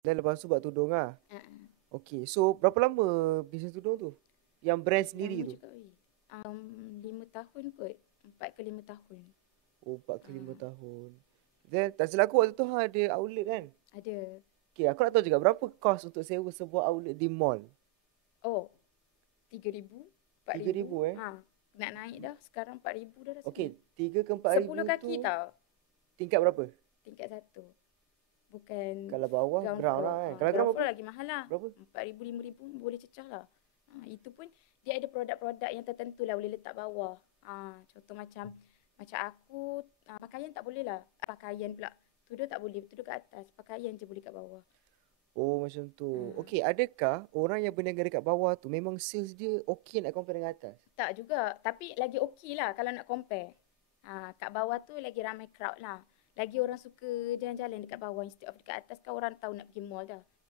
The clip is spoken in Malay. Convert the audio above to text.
Dan lepas tu buat tudung lah. Uh-uh. Okay, so berapa lama bisnes tudung tu? Yang brand sendiri Lama tu? juga weh. 5 tahun kot. 4 ke 5 tahun. Oh, 4 ke 5 Ah, tahun. Then tak silap aku waktu tu hang ada outlet kan? ada. Okay, aku nak tahu juga berapa kos untuk sewa sebuah outlet di mall? Oh, 3,000, 4,000. 3,000 Nak naik dah. Sekarang 4,000 dah rasanya. Okay, 3 ke 4 ribu 10 kaki tu tau. tingkat berapa? Tingkat 1. Bukan Kalau bawah ground ground floor. lah kan. Kalau ground Ground berapa? floor lagi mahal lah. Berapa? 4,000, 5,000 boleh cecah lah. Itu pun dia ada produk-produk yang tertentu lah boleh letak bawah. Contoh macam aku, pakaian tak boleh lah. Pakaian pula. Tudung tak boleh. Tudung kat atas. Pakaian je boleh kat bawah. Oh, macam tu. Ah, Okay, adakah orang yang berniaga dekat bawah tu memang sales dia okay nak compare dengan atas? tak juga. Tapi lagi okey lah kalau nak compare. Kat bawah tu lagi ramai crowd lah. Lagi orang suka jalan-jalan dekat bawah instead of dekat atas kan orang tahu nak pergi mall dah.